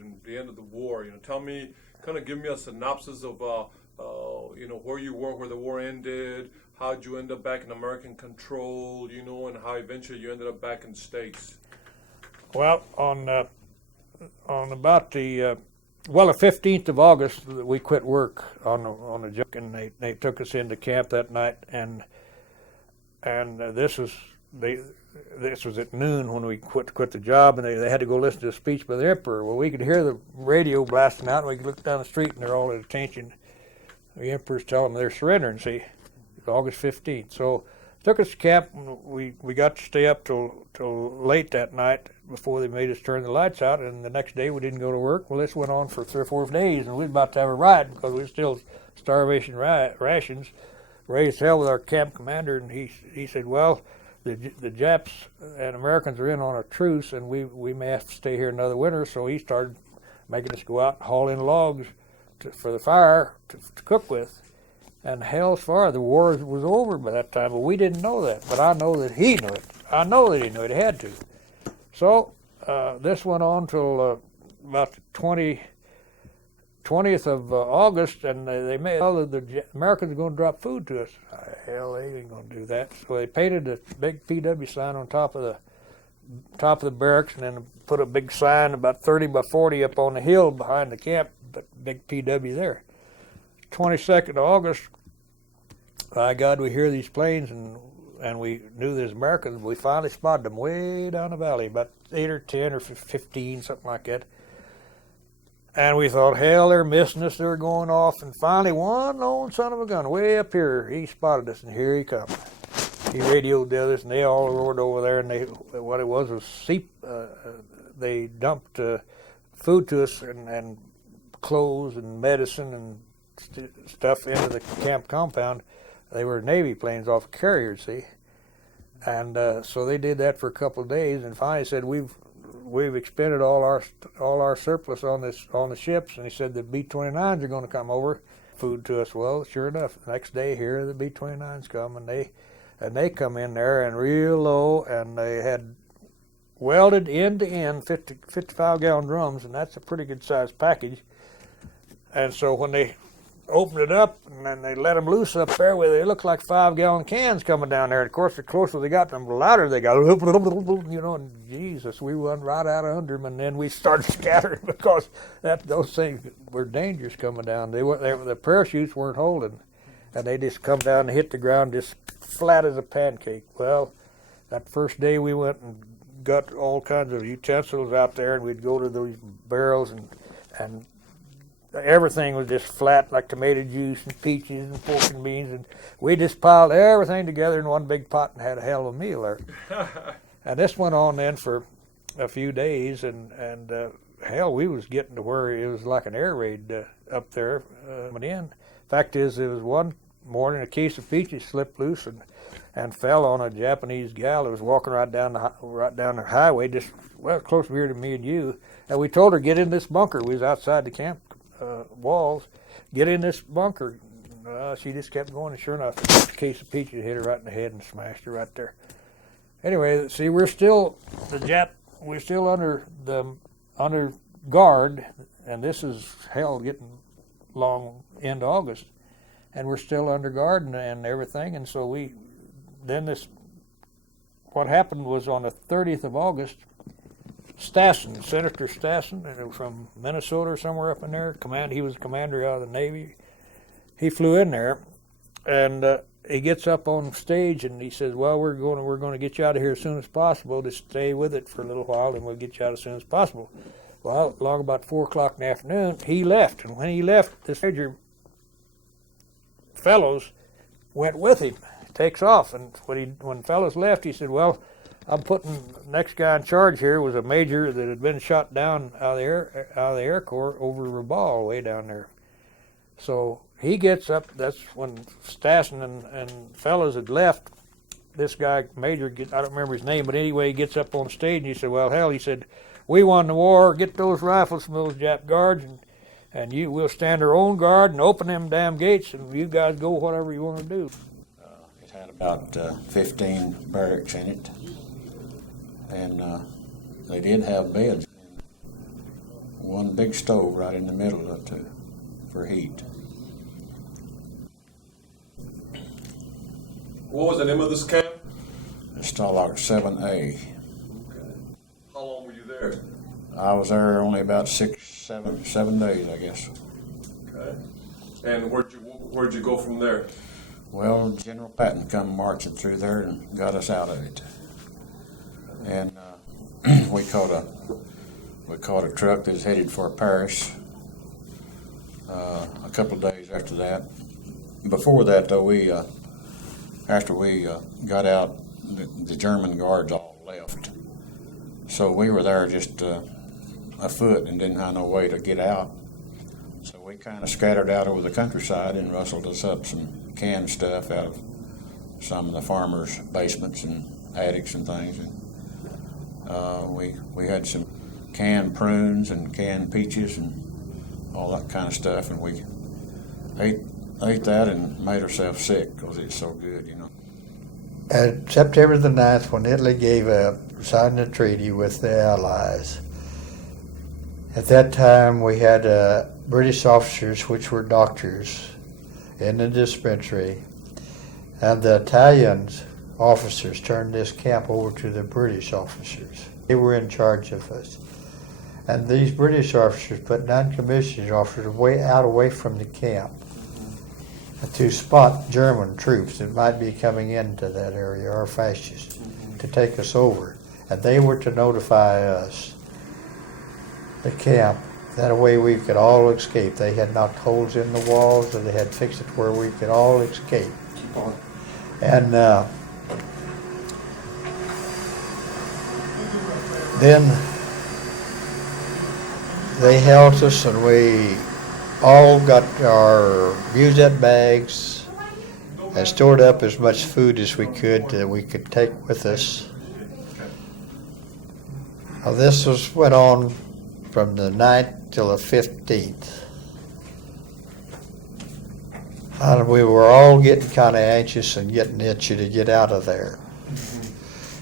in the end of the war. Tell me, kind of give me a synopsis of where you were, where the war ended, how'd you end up back in American control, and how eventually you ended up back in the States. Well, on about the 15th of August, we quit work on the job, and they took us into camp that night, and this was at noon when we quit the job, and they had to go listen to a speech by the emperor. Well, we could hear the radio blasting out, and we could look down the street, and they're all at attention. The emperor's telling them they're surrendering. See, it's August 15th. So took us to camp, and we got to stay up till late that night before they made us turn the lights out, and the next day we didn't go to work. Well, this went on for 3 or 4 days, and we were about to have a riot because we were still starvation rations. Raised hell with our camp commander, and he said, well, the Japs and Americans are in on a truce, and we may have to stay here another winter. So he started making us go out and haul in logs for the fire to cook with. And hell's fire, the war was over by that time, but we didn't know that. But I know that he knew it. I know that he knew it. He had to. So this went on till about the 20th of August, and they made the Americans were going to drop food to us. Hell, they ain't going to do that. So they painted a big PW sign on top of the barracks, and then put a big sign about 30 by 40 up on the hill behind the camp, but big PW there. 22nd of August, by God, we hear these planes, and we knew there's Americans. We finally spotted them way down the valley, about 8 or 10 or 15, something like that. And we thought, hell, they're missing us, they're going off. And finally, one lone son of a gun way up here, he spotted us, and here he comes. He radioed the others, and they all roared over there, and what it was they dumped food to us, and clothes and medicine and stuff into the camp compound. They were Navy planes off carriers, see? And so they did that for a couple of days, and finally said, we've expended all our surplus on the ships, and he said the B-29s are going to come over, food to us. Well, sure enough, the next day here the B-29s come, and they come in there and real low, and they had welded end to end 55-gallon drums, and that's a pretty good sized package. And so when they opened it up and then they let them loose up there, where they looked like 5-gallon cans coming down there. And of course, the closer they got, the louder they got. And Jesus, we run right out under them, and then we started scattering because those things were dangerous coming down. The parachutes weren't holding, and they just come down and hit the ground just flat as a pancake. Well, that first day we went and got all kinds of utensils out there, and we'd go to those barrels and everything was just flat, like tomato juice and peaches and pork and beans, and we just piled everything together in one big pot and had a hell of a meal there. And this went on then for a few days, and hell, we was getting to where it was like an air raid up there. Fact is, it was one morning a case of peaches slipped loose and fell on a Japanese gal that was walking right down the highway, just close here to me and you. And we told her, get in this bunker. We was outside the camp walls. Get in this bunker. She just kept going, and sure enough, a case of peaches hit her right in the head and smashed her right there. Anyway, see, we're still under guard, and this is hell getting long into August, and we're still under guard and everything. And so what happened was on the 30th of August, Senator Stassen, from Minnesota or somewhere up in there, he was commander out of the Navy. He flew in there, and he gets up on stage and he says, "Well, we're going to get you out of here as soon as possible. Just stay with it for a little while, and we'll get you out as soon as possible." Well, along about 4:00 in the afternoon, he left, and when he left, this Major Fellows went with him. Takes off, and when Fellows left, he said, "Well, I'm putting the next guy in charge here was a major that had been shot down out of the Air Corps over Rabaul, way down there." So he gets up. That's when Stassen and Fellows had left. This guy, Major, I don't remember his name, but anyway, he gets up on stage and he said, "Well, hell," he said, "we won the war. Get those rifles from those Jap guards, and we'll stand our own guard and open them damn gates, and you guys go whatever you want to do." It had about 15 barracks in it, and they did have beds. one big stove right in the middle for heat. What was the name of this camp? It's Stalag 7A. How long were you there? I was there only about 7 days, I guess. Okay. And where'd you go from there? Well, General Patton come marching through there and got us out of it. And we caught a truck that was headed for Paris a couple of days after that. Before that, though, after we got out, the German guards all left. So we were there just afoot and didn't have no way to get out. So we kind of scattered out over the countryside and rustled us up some canned stuff out of some of the farmers' basements and attics and things. And we had some canned prunes and canned peaches and all that kind of stuff, and we ate that and made ourselves sick because it's so good, you know. And September the 9th, when Italy gave up, signed a treaty with the Allies. At that time, we had British officers, which were doctors, in the dispensary, and the Italian officers turned this camp over to the British officers. They were in charge of us. And these British officers put non-commissioned officers away from the camp to spot German troops that might be coming into that area, or fascists, to take us over. And they were to notify us, the camp. That way we could all escape. They had knocked holes in the walls, or they had fixed it where we could all escape. Keep on. And then they held us, and we all got our used-up bags. I stored up as much food as we could that we could take with us. And this went on from the 9th till the 15th. And we were all getting kind of anxious and getting itchy to get out of there.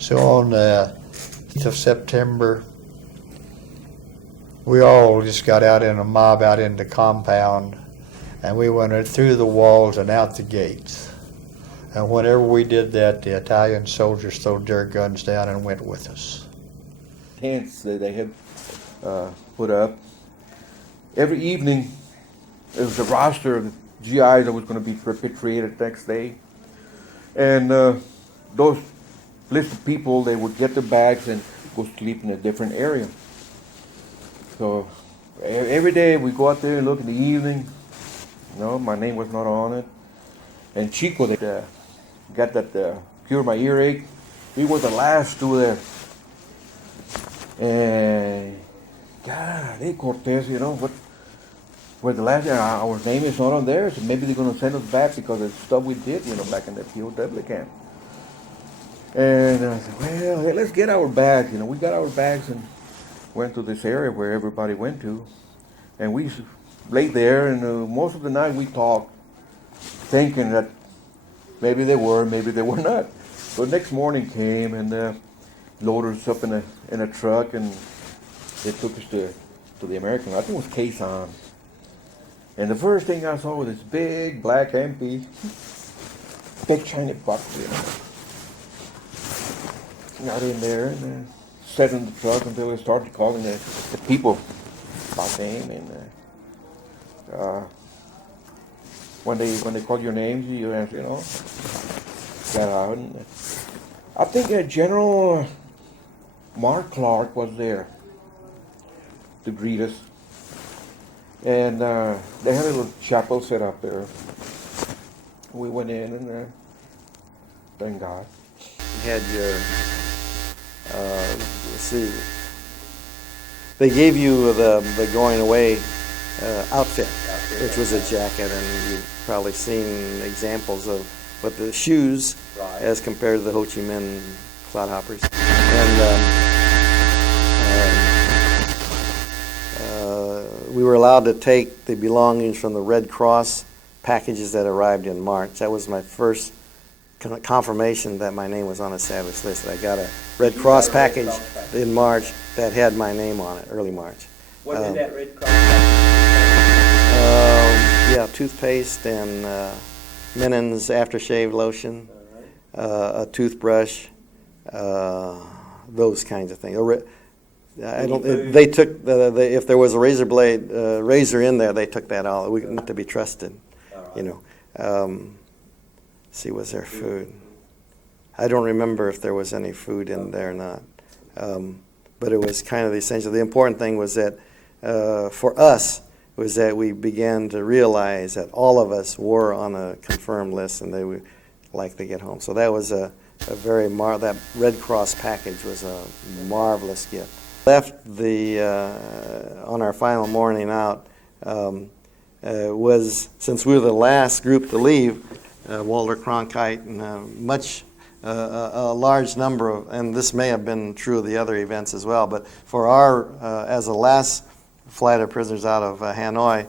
So on the 8th of September, we all just got out in a mob out in the compound, and we went through the walls and out the gates. And whenever we did that, the Italian soldiers threw their guns down and went with us. Tents that they had put up. Every evening, it was a roster of the GIs that was going to be repatriated the next day. And those list of people, they would get their bags and go sleep in a different area. So every day we go out there and look in the evening. No, my name was not on it. And Chico, that got that cured my earache. We were the last two there. And God, hey Cortez, you know what? We're the last. Our name is not on there. So maybe they're gonna send us back because of the stuff we did, you know, back in the POW camp. And I said, well, hey, let's get our bags. You know, we got our bags and went to this area where everybody went to, and we laid there. And most of the night we talked, thinking that maybe they were not. So next morning came and loaded us up in a truck, and they took us to the American. I think it was Quezon. And the first thing I saw was this big black MP, big shiny buckle, you know. Got in there and sat in the truck until they started calling the people by name. And when they call your names, you have to, you know, get out. And I think General Mark Clark was there to greet us. And they had a little chapel set up there. We went in and thank God. You had your, let's see, they gave you the going away outfit, which was a jacket, and you've probably seen examples of what the shoes as compared to the Ho Chi Minh clodhoppers. And we were allowed to take the belongings from the Red Cross packages that arrived in March. That was my first confirmation that my name was on a established list. I got a Red Cross package in March that had my name on it, early March. What did that Red Cross package contain? Do you remember? Yeah, toothpaste and Menon's aftershave lotion, a toothbrush, those kinds of things. I don't. They took if there was a razor in there, they took that all. We not to be trusted, you know. See, was there food? I don't remember if there was any food in there or not. But it was kind of the essential. The important thing was that for us was that we began to realize that all of us were on a confirmed list and they would like to get home. So that was that Red Cross package was a marvelous gift. Left on our final morning out was, since we were the last group to leave, Walter Cronkite and a large number of, and this may have been true of the other events as well, but for our, as the last flight of prisoners out of Hanoi,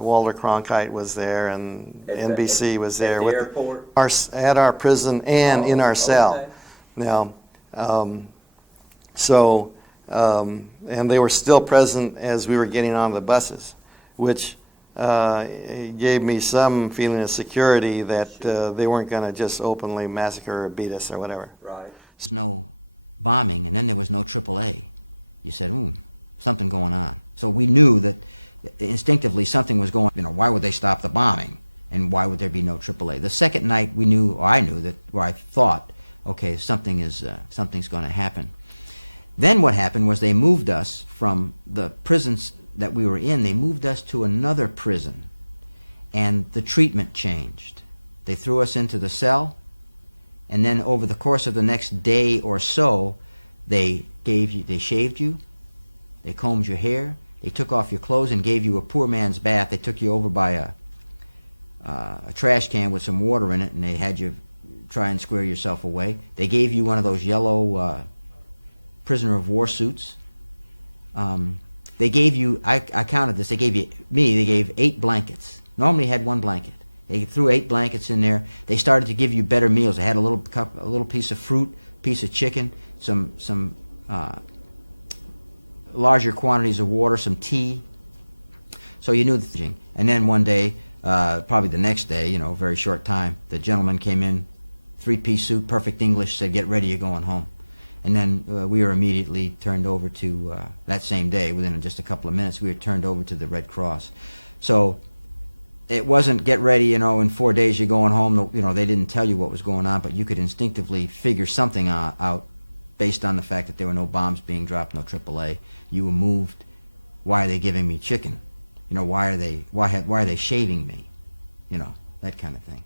Walter Cronkite was there and NBC was there. At the airport? At our prison and in our cell. Okay. Now, and they were still present as we were getting on the buses, which gave me some feeling of security that they weren't going to just openly massacre or beat us or whatever. Right. There's no bombing, and then there was no AAA. You said, something going on. So we knew that instinctively something was going on. Why would they stop the bombing? And why would there be no AAA? The second night we knew, or I knew, where I thought, okay, something's going to happen. Then what happened was they moved us from the prisons that we were in, they moved us to another prison, and the treatment changed. They threw us into the cell, and then over the course of the next day or so, they shaved you, they combed your hair, they took off your clothes and gave you a poor man's bath. They took you over by a trash can with some water in it, and they had you try and square yourself away. They gave you one of those yellow prisoner of war suits. They gave you, I counted this, they gave 8 blankets. Normally you had 1 blanket. They threw 8 blankets in there. They started to give you better meals. They had a little piece of fruit, piece of chicken, some larger quantities of water, some tea. So you knew the thing. And then one day, probably the next day, very short time, the gentleman came in, 3-piece suit, perfect English, said, "Get ready, you're going home." And then we were immediately turned over to, that same day, within just a couple of minutes, we were turned over to the Red Cross. So it wasn't get ready, in 4 days you're going home. They didn't tell you what was going on, but you could instinctively figure something out based on the fact that there were no bombs being dropped, no AAA. You were moved. Why are they giving me chicken? Why are they shaving me? That kind of thing.